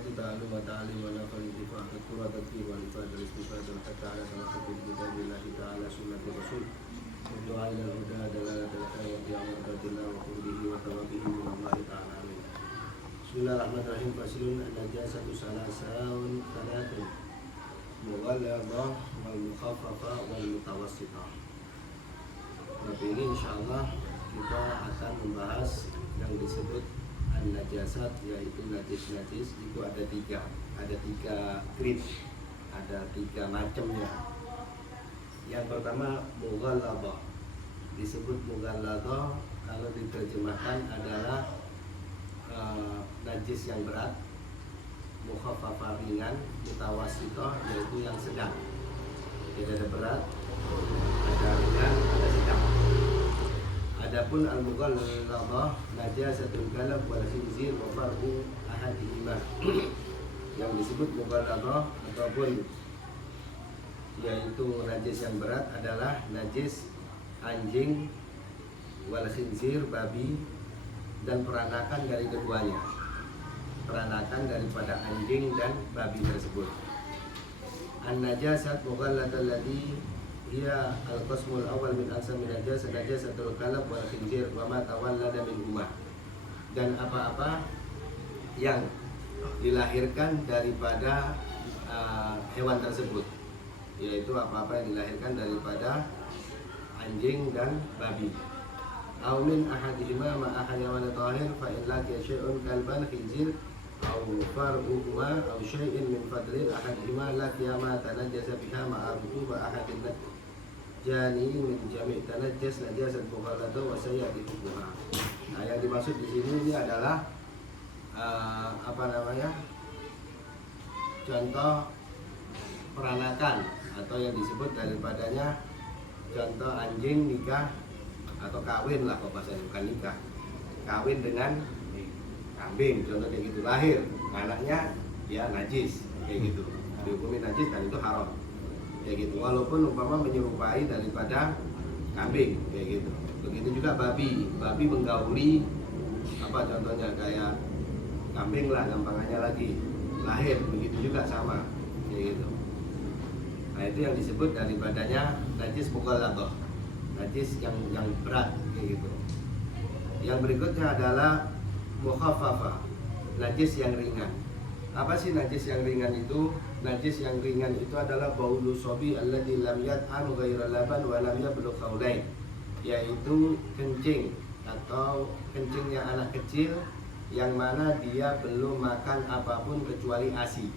تعلم وتعلم ونفع الانتفاع تذكر تذكير والإفادة الاستفادة حتى على تمسك بكتاب الله تعالى سنة الرسول والدعاء إلى الهدى دلالة الخير وقيام مرضات الله وقربه وثوابه من الله تعالى آمين. بسم الله الرحمن الرحيم. فصل النجاسة ثلاث مغلظة والمخففة والمتوسطة. Tapi ini insyaallah kita akan membahas yang disebut an-najasat, yaitu najis-najis itu ada tiga grade, ada tiga macamnya. Yang pertama mughalladhah. Disebut mughalladhah kalau diterjemahkan adalah najis yang berat, mukhaffafah ringan, mutawassithah yaitu yang sedang. Jadi ada berat, ada ringan, ada sedang. Adapun al-mughalladhah najasatul kalb wal khinzir wa far'u ahadihima. Yang disebut mughalladhah ataupun yaitu najis yang berat adalah najis anjing, wal khinzir babi, dan peranakan dari keduanya. Peranakan daripada anjing dan babi tersebut. An-najasat mughalladhah allati hiya al-qismul awal min aqsami najasah najasatul kalb wal khinzir wa ma tawallada minhuma. Dan apa-apa yang dilahirkan daripada hewan tersebut, yaitu apa-apa yang dilahirkan daripada anjing dan babi. Aw min ahadihima ma ahyawan tahir fa in laqiya syai'un kalban khinzir aw far'uhuma aw syai'in min fadli ahadihima laqiya ma tanajjasa biha ma arbuba ahadin jani min jami' tanajjas najasat mughalladhah wa sayyati hukmuha. Nah, yang dimaksud di sini ini adalah contoh peranakan atau yang disebut daripadanya contoh anjing nikah atau kawin lah, kalau bahasanya bukan nikah, kawin dengan kambing, contoh kayak gitu, lahir anaknya ya najis kayak gitu, dihukumi najis dan itu haram kayak gitu, walaupun umpama menyerupai daripada kambing kayak gitu. Begitu juga babi menggauli apa contohnya kayak kambing lah, gampangannya lagi lahir, begitu juga sama kayak gitu. Nah, itu yang disebut daripadanya najis mughalladhah, najis yang berat kayak gitu. Yang berikutnya adalah mukhaffafah, najis yang ringan. Apa sih najis yang ringan itu? Najis yang ringan itu adalah baulu sobi alladzi lam yat'am ghairal laban wa lam yablugh haulain, yaitu kencing atau kencingnya anak kecil yang mana dia belum makan apapun kecuali ASI.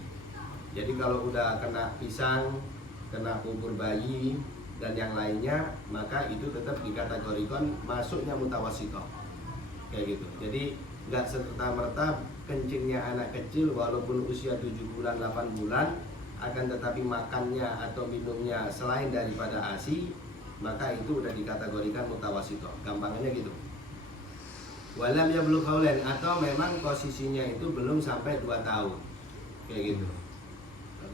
Jadi kalau udah kena pisang, kena bubur bayi dan yang lainnya, maka itu tetap dikategorikan masuknya mutawassithah kayak gitu. Jadi nggak serta-merta kencingnya anak kecil walaupun usia 7 bulan 8 bulan akan tetapi makannya atau minumnya selain daripada ASI, maka itu udah dikategorikan mutawassithah, gampangannya gitu. Walam yablugh haulain, atau memang posisinya itu belum sampai 2 tahun kayak gitu.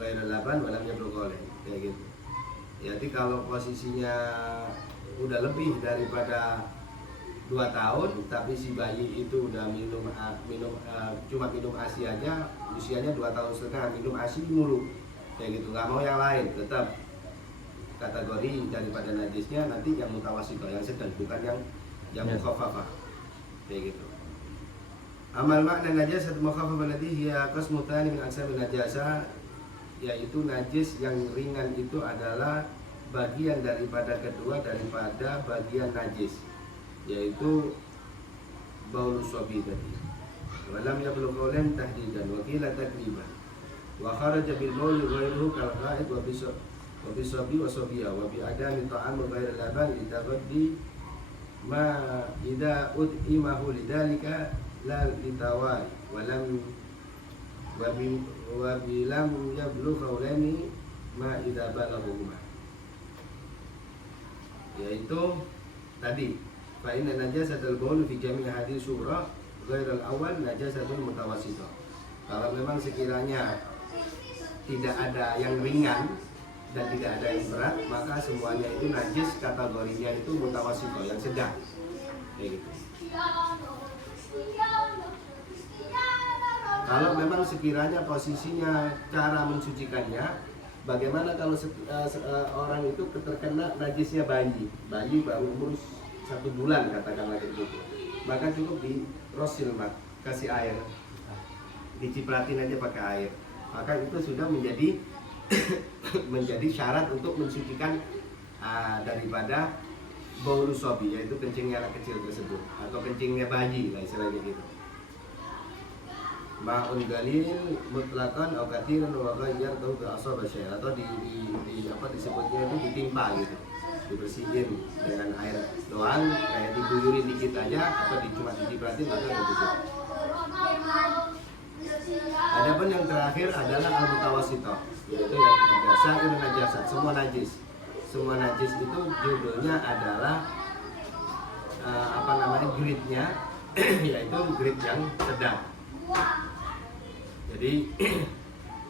Ghairal laban walam yablugh haulain kayak gitu. Jadi kalau posisinya udah lebih daripada 2 tahun tapi si bayi itu udah cuma minum ASI aja, usianya 2 tahun setengah, minum ASI mulu kayak gitu, nggak mau yang lain, tetap kategori daripada najisnya nanti yang mutawassithah, yang sedang, bukan yang mukhaffafah kayak gitu. Amal makna najasat mukhaffafah allati hiya qismu tsani min aqsami najasah, yaitu najis yang ringan itu adalah bagian daripada kedua daripada bagian najis, yaitu baulus sobi tadi. Walam yablugh qawlan tahdidan wa qila takriban wa kharaja bil bauli ghairuhu kal qa'id wa bisabi wa sabiya wa bi adami ta'am ghair laban litabaddi ma idza ud'imahu lidzalika la litawari wa bilam yablugh qawlani ma idza balaghuma, yaitu tadi fa inna najasatul baul fi jami' hadis surah ghairal awal najasatul mutawassithah. Kalau memang sekiranya tidak ada yang ringan dan tidak ada yang berat, maka semuanya itu najis, kategorinya itu mutawassithah, yang sedang kayak gitu. Kalau memang sekiranya posisinya cara mensucikannya, bagaimana kalau orang itu terkena najisnya bayi baru umur 1 bulan katakanlah gitu, maka cukup di rosil mak, kasih air, dicipratin aja pakai air, maka itu sudah menjadi menjadi syarat untuk mensucikan daripada baulu sobi, yaitu kencingnya anak kecil tersebut atau kencingnya bayi lah istilahnya gitu. Ma'un galil mutlaqan atau katsiran wa ghayyar atau asaba syai', atau di apa disebutnya itu ditimpa gitu, dibersihin dengan air doang, kayak diguyurin dikit aja atau cuma dicipratin maka udah cukup. Adapun yang terakhir adalah al-mutawassithah, yaitu yang biasa itu najasat, semua najis. Semua najis itu judulnya adalah grade-nya yaitu grade yang sedang. Jadi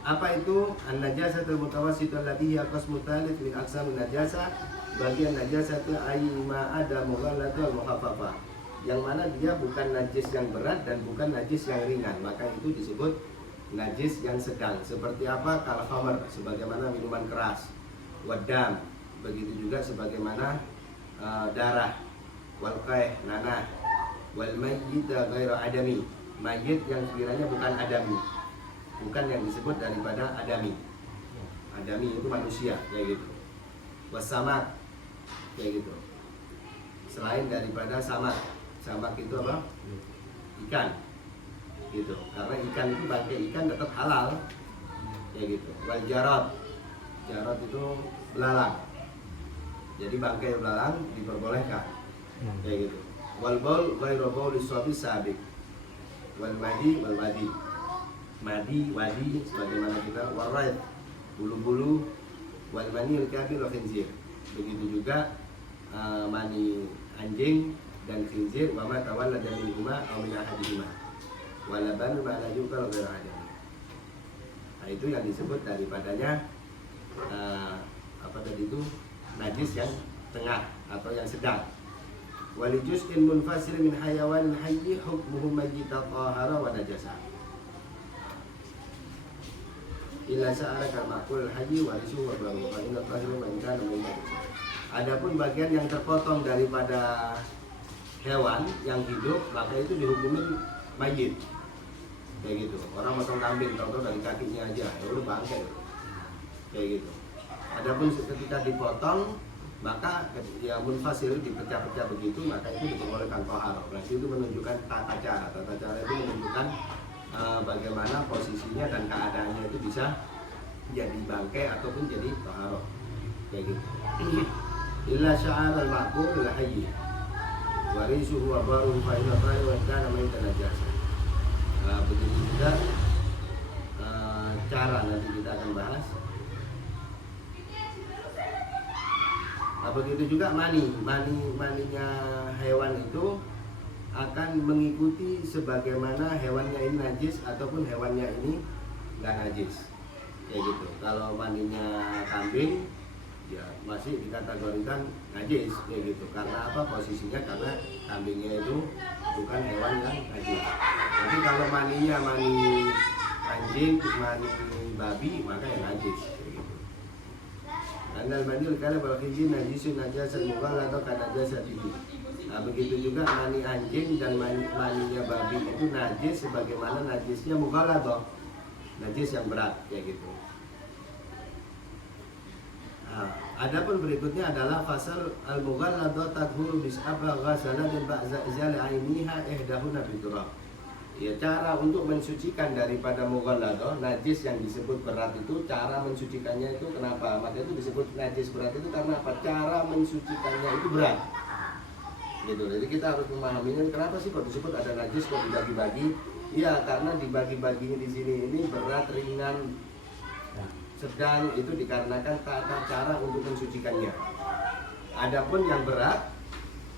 apa itu an-najasatul mutawassithah allati hiya qismu tsalits min aqsamin najasah, bagian najasah itu ma ada mughallatu wal mukhaffafah, yang mana dia bukan najis yang berat dan bukan najis yang ringan, maka itu disebut najis yang sedang. Seperti apa? Kal khamr, sebagaimana minuman keras, wadam, begitu juga sebagaimana darah, wal qaih, nanah, wal mayyit ghairu adami, mayit yang sekiranya bukan adami, bukan yang disebut daripada adami. Adami itu manusia kayak gitu. Wasamak kayak gitu. Selain daripada samak. Samak itu apa? Ikan. Gitu. Karena ikan itu bangkai ikan tetap halal. Kayak gitu. Wal jarad. Jarad itu belalang. Jadi bangkai belalang diperbolehkan. Kayak gitu. Wal baul ghairu bauli sabi sabiq. Wal madi wal wadi. Madi, wadi, sebagaimana kita warait, bulu-bulu, wal mani al-kabir wa khinzir. Begitu juga mani anjing dan khinzir, wa ma tawallada minhuma aw min ahadihima. Wa laban ma la yukal ghairu adam. Nah, itu yang disebut daripadanya apa tadi itu najis yang tengah atau yang sedang. Wal juz'in munfasil min hayawanin hayy hukmuhu mayyita tahara wa najasa. Ila sa'alaka ma'kul haji warisu wa baru fa inna tahiru man kana minna. Adapun bagian yang terpotong daripada hewan yang hidup, maka itu dihukumin mayit. Kayak gitu. Orang potong kambing tahu-tahu dari kakinya aja, ya udah bangkai. Kayak gitu. Adapun ketika dipotong, maka ya munfasil dipecah-pecah begitu, maka itu diperbolehkan tohar. Berarti itu menunjukkan tata cara. Tata cara itu menunjukkan bagaimana posisinya dan keadaannya itu bisa jadi bangkai ataupun jadi taharah kayak gitu. Illa sya'ar al-ma'qul al-hayy warisuhu wa baruhu fa inna qala wa kana maytan najasa. Begitu juga cara nanti kita akan bahas. Begitu juga maninya hewan itu akan mengikuti sebagaimana hewannya ini najis ataupun hewannya ini nggak najis kayak gitu. Kalau maninya kambing ya masih dikategorikan najis kayak gitu. Karena apa? Posisinya karena kambingnya itu bukan hewan yang najis. Tapi kalau maninya mani anjing, mani babi, maka ya najis kayak gitu. Andal manil kana bal khinzir najisun najasan mughallad atau kanajasatihi. Nah, begitu juga mani anjing dan maninya babi itu najis sebagaimana najisnya mughaladhah, najis yang berat kayak gitu. Nah, adapun berikutnya adalah fasal al-mughaladhah tadhuru bis'abha ghasala dan ba'za izal ainiha ihdahuna biturab. Ya, cara untuk mensucikan daripada mughaladhah, najis yang disebut berat itu, cara mensucikannya itu kenapa? Maka itu disebut najis berat itu karena apa? Cara mensucikannya itu berat. Gitu. Jadi kita harus memahaminya kenapa sih kok disebut ada najis kok dibagi-bagi? Iya, karena dibagi-baginya di sini ini berat, ringan, sedang, itu dikarenakan tata cara untuk mensucikannya. Adapun yang berat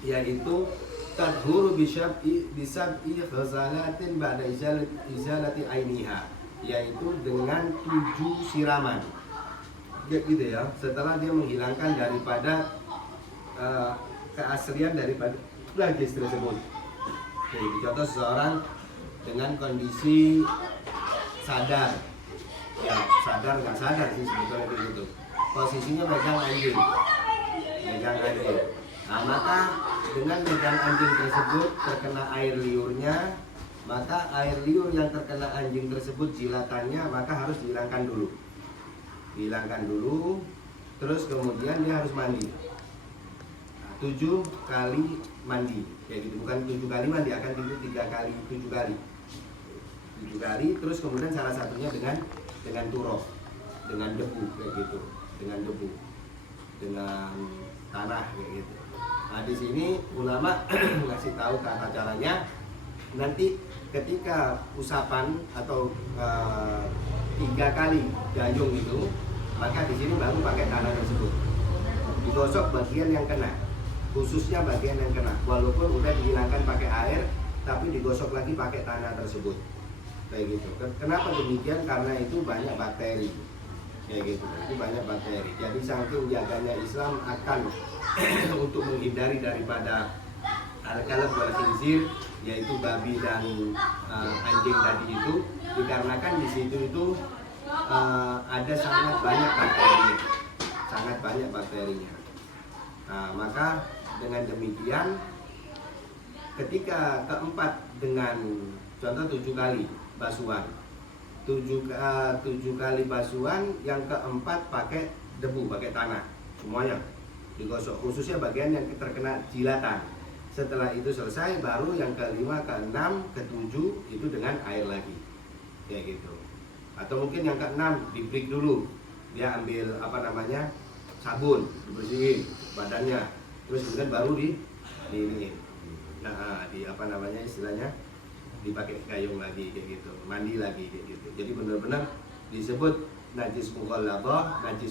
yaitu tadhuru bisab'i ghazalatin ba'da izalati ainiha, yaitu dengan 7 siraman. Gitu ya, setelah dia menghilangkan daripada keaslian daripada najis tersebut. Jadi contoh seseorang dengan kondisi sadar, ya sadar nggak sadar sih sebetulnya begitu. Posisinya megang anjing. Nah, maka dengan megang anjing tersebut terkena air liurnya, maka air liur yang terkena anjing tersebut jilatannya maka harus dihilangkan dulu. Terus kemudian dia harus mandi. 7 kali mandi, kayak gitu. Bukan 7 kali mandi, akan itu 3 kali 7 kali. 7 kali, terus kemudian salah satunya dengan turok, dengan debu, kayak gitu, dengan tanah, kayak gitu. Nah, di sini ulama ngasih tahu tata caranya. Nanti ketika usapan atau 3 kali gayung itu, maka di sini baru pakai tanah tersebut. Digosok bagian yang kena, khususnya bagian yang kena. Walaupun udah dihilangkan pakai air, tapi digosok lagi pakai tanah tersebut. Kayak gitu. Kenapa demikian? Karena itu banyak bakteri. Kayak gitu. Itu banyak bakteri. Jadi saking jaganya Islam akan untuk menghindari daripada al-kalb wal khinzir, yaitu babi dan anjing tadi itu, dikarenakan di situ itu ada sangat banyak bakterinya. Nah, maka dengan demikian ketika keempat dengan contoh 7 kali basuhan, 7 kali basuhan, yang keempat pakai debu, pakai tanah, semuanya digosok, khususnya bagian yang terkena jilatan. Setelah itu selesai, baru yang kelima, keenam, ketujuh itu dengan air lagi, kayak gitu. Atau mungkin yang keenam di break dulu, dia ambil sabun, dibersihin badannya, terus kemudian baru istilahnya dipakai gayung lagi, kayak gitu, mandi lagi, kayak gitu. Jadi benar-benar disebut najis mughalladhah, najis